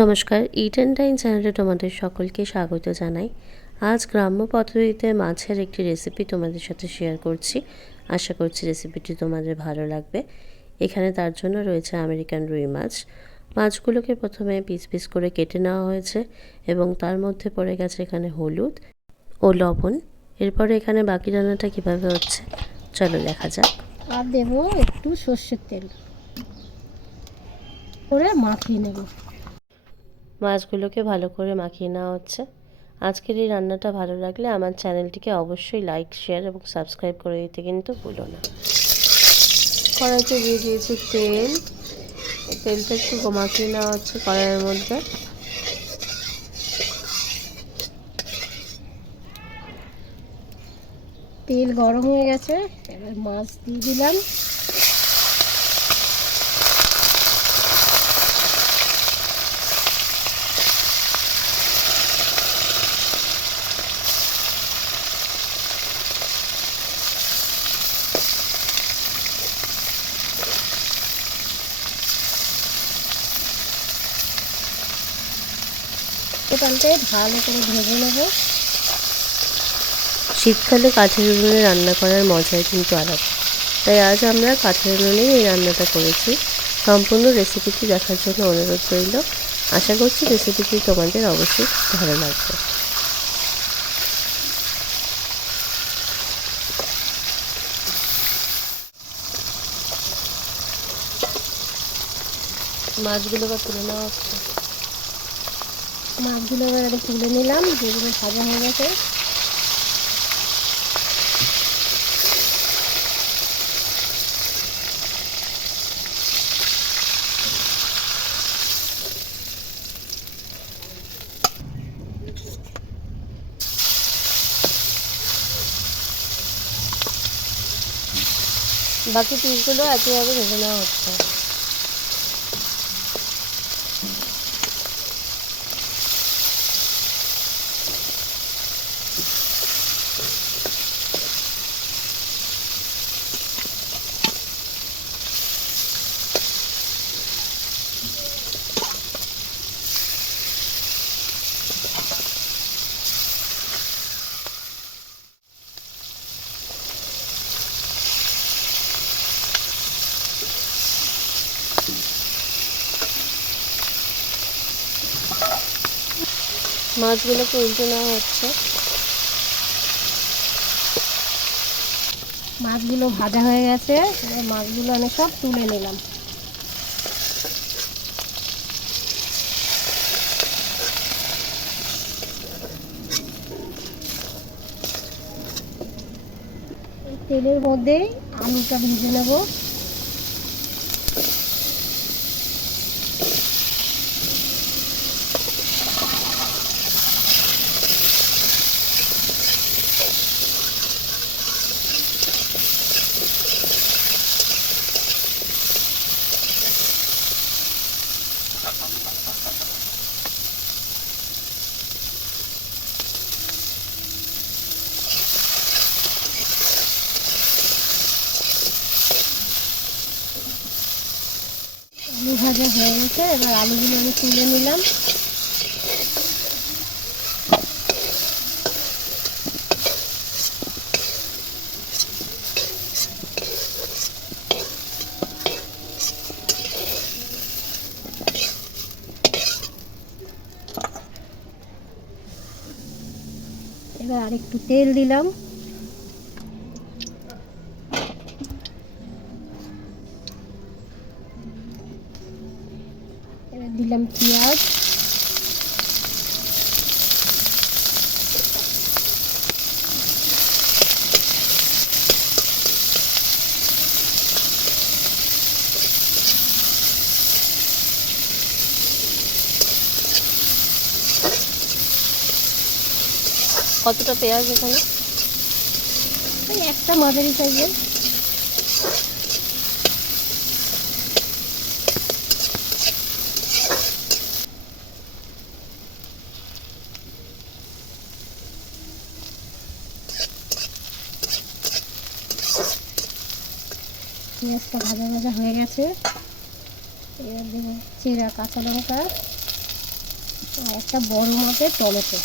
নমস্কার ইট টাইম চ্যানেলে তোমাদের সকলকে স্বাগত জানাই। আজ গ্রাম্য পদ্ধতিতে মাছের একটি রেসিপি তোমাদের সাথে শেয়ার করছি। আশা করছি রেসিপিটি তোমাদের ভালো লাগবে। এখানে তার জন্য রয়েছে আমেরিকান রুই মাছ। মাছগুলোকে প্রথমে পিস পিস করে কেটে নেওয়া হয়েছে এবং তার মধ্যে পড়ে গেছে এখানে হলুদ ও লবণ। এরপরে এখানে বাকি রান্নাটা কীভাবে হচ্ছে, চলো দেখা যাক। আর দেবো একটু সর্ষের তেল। করে মাখিয়ে নেব। মাছগুলোকে ভালো করে মাখিয়ে নেওয়া হচ্ছে। আজকের এই রান্নাটা ভালো লাগলে আমার চ্যানেলটিকে অবশ্যই লাইক, শেয়ার এবং সাবস্ক্রাইব করে দিতে কিন্তু ভুলো না। কড়াইতে দিয়ে দিয়েছি তেল। তেলটা একটু মাখিয়ে নেওয়া হচ্ছে কড়াইয়ের মধ্যে। তেল গরম হয়ে গেছে, এবার মাছ দিয়ে দিলাম। পাল্টে ভালো করে ভেজে নেব। শীতকালে কাঠের উনুনে রান্না করার মজাই কিন্তু আলাদা। তাই আজ আমরা কাঠের উনুনেই এই রান্নাটা করেছি। সম্পূর্ণ রেসিপিটি দেখার জন্য অনুরোধ রইল। আশা করছি রেসিপিটি তোমাদের অবশ্যই ভালো লাগবে। মাছগুলো বা তুলে নেওয়া হচ্ছে। মাছগুলো এবার তুলে নিলাম যেগুলো ভাজা হয়ে গেছে। বাকি পিসগুলো একইভাবে ভেজে নেওয়া হচ্ছে। মাছগুলোকে উল্টে নেওয়া হচ্ছে। মাছগুলো ভাজা হয়ে গেছে মাছগুলো আমি সব তুলে নিলাম। তেলের মধ্যে আলুটা ভেজে নেব আলু ভাজা হয়ে গেছে এবার আলুগুলো আমি তুলে নিলাম। এবার আরেকটু তেল দিলাম। দিলাম পেঁয়াজ। কতটা পেঁয়াজ এখানে? একটা মাঝারি সাইজের পেঁয়াজটা ভাজা ভাজা হয়ে গেছে। এবার দেবো চেরা কাঁচা লঙ্কা একটা বড় মাপের টমেটো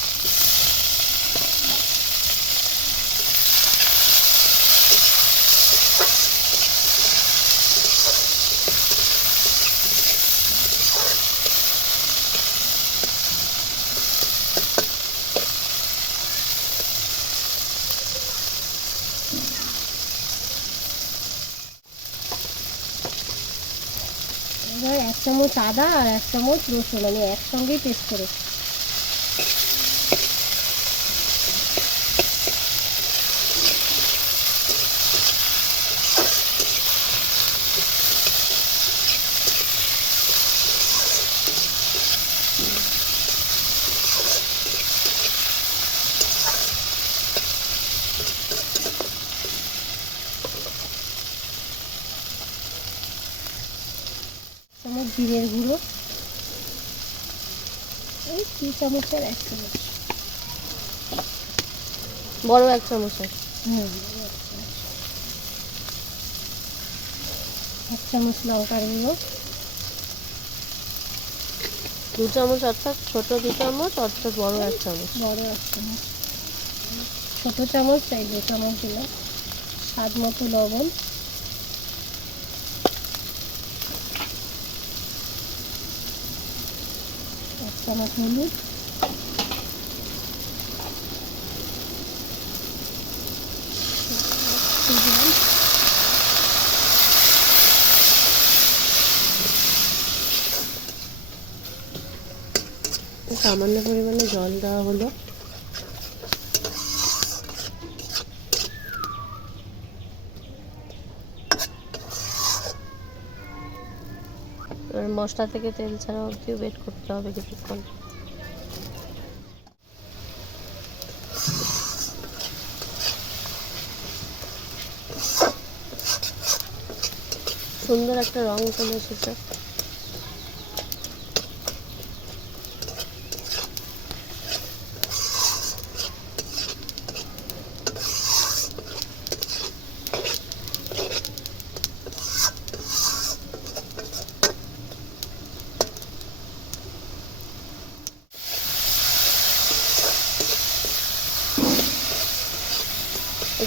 এবার এক চামচ আদা আর এক চামচ রসুন আমি একসঙ্গেই পেস্ট করেছি চামচ জিরের গুঁড়ো। এই দু চামচের এক চামচ। বড় এক চামচের হুম এক চামচ। লঙ্কার গুঁড়ো। দু চামচ অর্থাৎ ছোট দু চামচ অর্থাৎ বড় এক চামচ। বড় এক চামচ। ছোট চামচ চাই দু চামচ দিলাম। স্বাদ মতো লবণ। এক চামচ সামান্য পরিমাণে জল দেওয়া হলো। মশলা থেকে তেল ছাড়া অবধিও ওয়েট করতে হবে কিছুক্ষণ। সুন্দর একটা রং চলে এসেছে।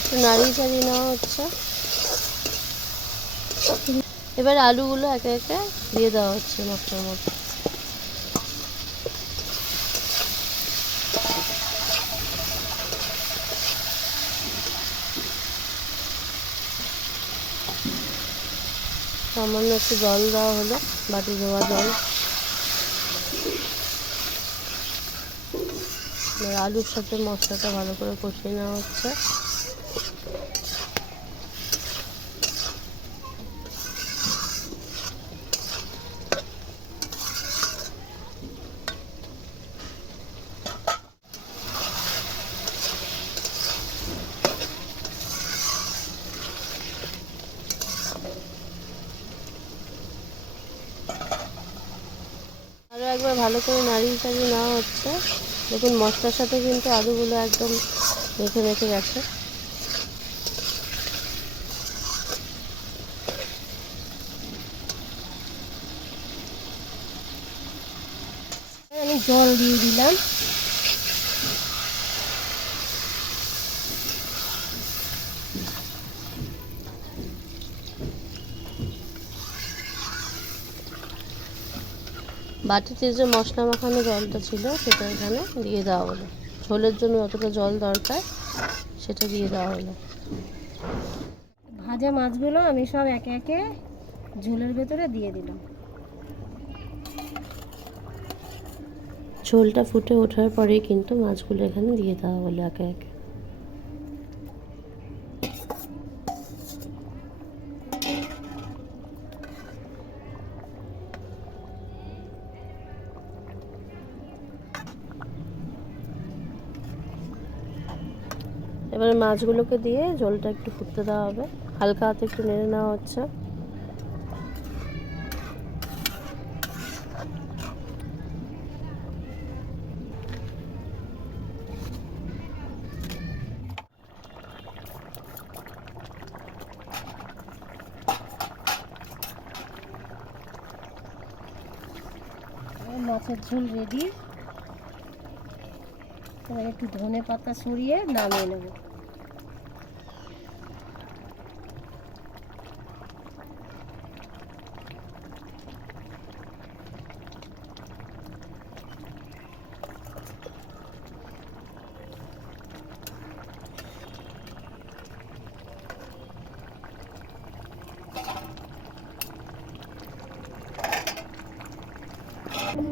একটু নাড়িয়ে চাড়িয়ে নেওয়া হচ্ছে। এবার আলুগুলো একে একে দিয়ে দেওয়া হচ্ছে মশলার মধ্যে। সামান্য একটু জল দেওয়া হলো, বাটি ধোয়া জল। আলুর সাথে মশলাটা ভালো করে কষিয়ে নেওয়া হচ্ছে। একবার ভালো করে নাড়িয়ে চাড়িয়ে নেওয়া হচ্ছে। দেখুন, মশলার সাথে কিন্তু আলুগুলো একদম মেখে মেখে গেছে। আমি জল দিয়ে দিলাম। বাটিতে যে মশলা মাখানো জলটা ছিল সেটা এখানে দিয়ে দেওয়া হলো। ঝোলের জন্য অতটা জল দরকার, সেটা দিয়ে দেওয়া হলো। ভাজা মাছগুলো আমি সব একে একে ঝোলের ভেতরে দিয়ে দিলাম। ঝোলটা ফুটে ওঠার পরেই কিন্তু মাছগুলো এখানে দিয়ে দেওয়া হলো একে একে। এবারে মাছগুলোকে দিয়ে ঝোলটা একটু ফুটতে দেওয়া হবে। হালকা হাতে একটু নেড়ে নেওয়া হচ্ছে। মাছের ঝোল রেডি এবার একটু ধনে পাতা ছড়িয়ে নামিয়ে নেব।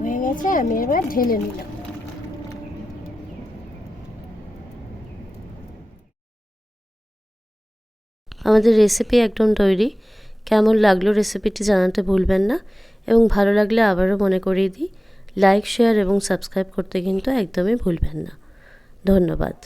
হয়ে গেছে আমি এবার ঢেলে নিলাম। আমাদের রেসিপি একদম তৈরি। কেমন লাগল রেসিপিটি জানাতে ভুলবেন না এবং ভালো লাগলে আবারও মনে করিয়ে দিই লাইক শেয়ার এবং সাবস্ক্রাইব করতে কিন্তু একদমই ভুলবেন না। ধন্যবাদ।